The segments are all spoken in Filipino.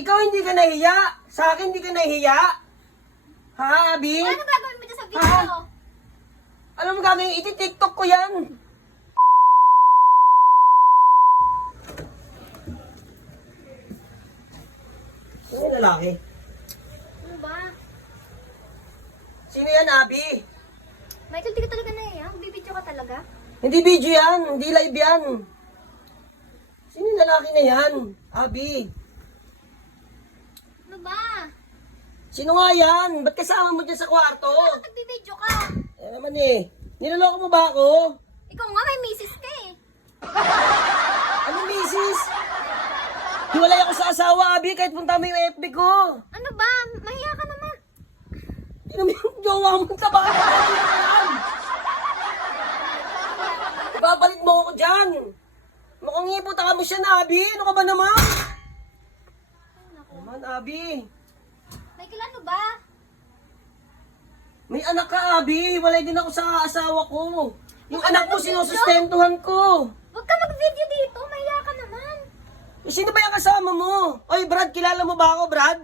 Ikaw hindi ka nahiya? Sa akin hindi ka nahiya? Ha, Abi? Ano gagawin mo dyan sa video? Ha? Alam mo gagawin? Iti-tiktok ko yan. Sino yung lalaki? Ano ba? Sino yan, Abi? Michael, di ka talaga nahiya? Magbibideo ka talaga? Hindi video yan. Hindi live yan. Sino yung lalaki na yan? Abi? Ano ba? Sino nga yan? Ba't kasama mo dyan sa kwarto? Bakit nagbibideo ka? Eh naman eh. Niloloko mo ba ako? Ikaw nga, may misis ka eh. Anong misis? Hiwalay ako sa asawa, Abi, kahit punta mo yung FB ko. Ano ba? Mahiya ka naman. Sino mo yung jowa mo sa bahay? Sino yan? Ipapalit mo ako dyan. Mukhang iputa ka mo siya na, Abi. Ano ka ba naman? Ay, naku. Naman, Abi. Michael, ano ba? May anak ka, Abi. Hiwalay din ako sa asawa ko. Yung anak mo, sinusustentuhan ko. Huwag ka mag-video dito. Mahiya ka naman. Eh, sino ba yung kasama mo? Oy, Brad, kilala mo ba ako, Brad?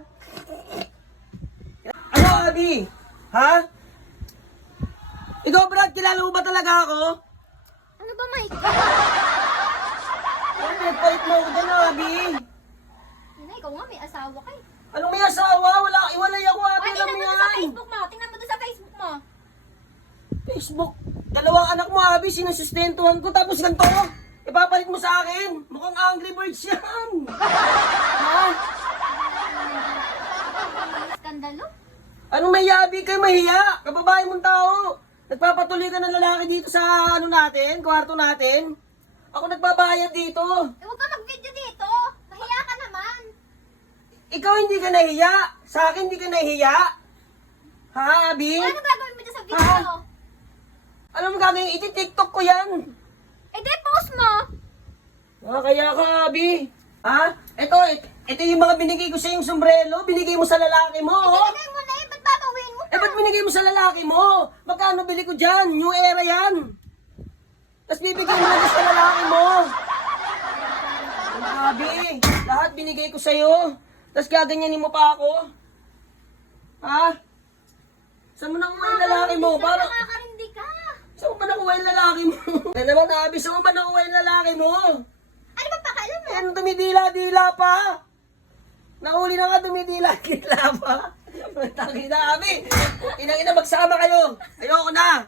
Ano, Abi? Ha? Ikaw, Brad, kilala mo ba talaga ako? Ano ba, Michael? Ay, nagpalit mo ako dyan, Abi. Yun na, ikaw nga, may asawa ka eh. Anong may asawa? Wala, iwalay ako, Abi. Ay, Alam tingnan mo mo doon sa yan. Facebook mo. Tingnan mo doon sa Facebook mo. Facebook. Dalawang anak mo, Abi, sinusustentuhan ko. Tapos ganito, ipapalit mo sa akin. Mukhang Angry Birds yan. Ha? Skandalo? Anong may Abi kayo mahiya? Kababae mong tao. Nagpapatuloy ka ng lalaki dito sa ano natin, kwarto natin. Ako nagbabayad dito. Eh, huwag ka mag-video dito. Mahiya ka naman. Ikaw hindi ka nahiya? Sa akin hindi ka nahiya? Ha, Abi? Ano gagawin mo dyan sa video? Alam mo gagawin? Iti-tiktok ko yan. Eh, di, post mo. Kaya ka, Abi. Ha? Ito yung mga binigay ko sa yung sombrero. Binigay mo sa lalaki mo, Eh, oh. binigay mo na eh. Ba't babawin mo pa? Eh, ba't binigay mo sa lalaki mo? Magkano bili ko dyan? New era yan. Tapos bibigay mo na sa lalaki mo. Abi, lahat binigay ko sa'yo. Tapos gaganyanin mo pa ako. Ha? Saan mo nakuha yung lalaki mo? Para... Nakakarindi ka. Saan mo ba nakuha yung lalaki mo? Na naman, Abi, saan mo ba nakuha yung lalaki mo? Ano ba pakalam mo? Ano, dumidila-dila pa. Nahuli na nga, dumidila-dila pa. Tangin na, Abi. Inang-ina, magsama kayo. Ayoko na.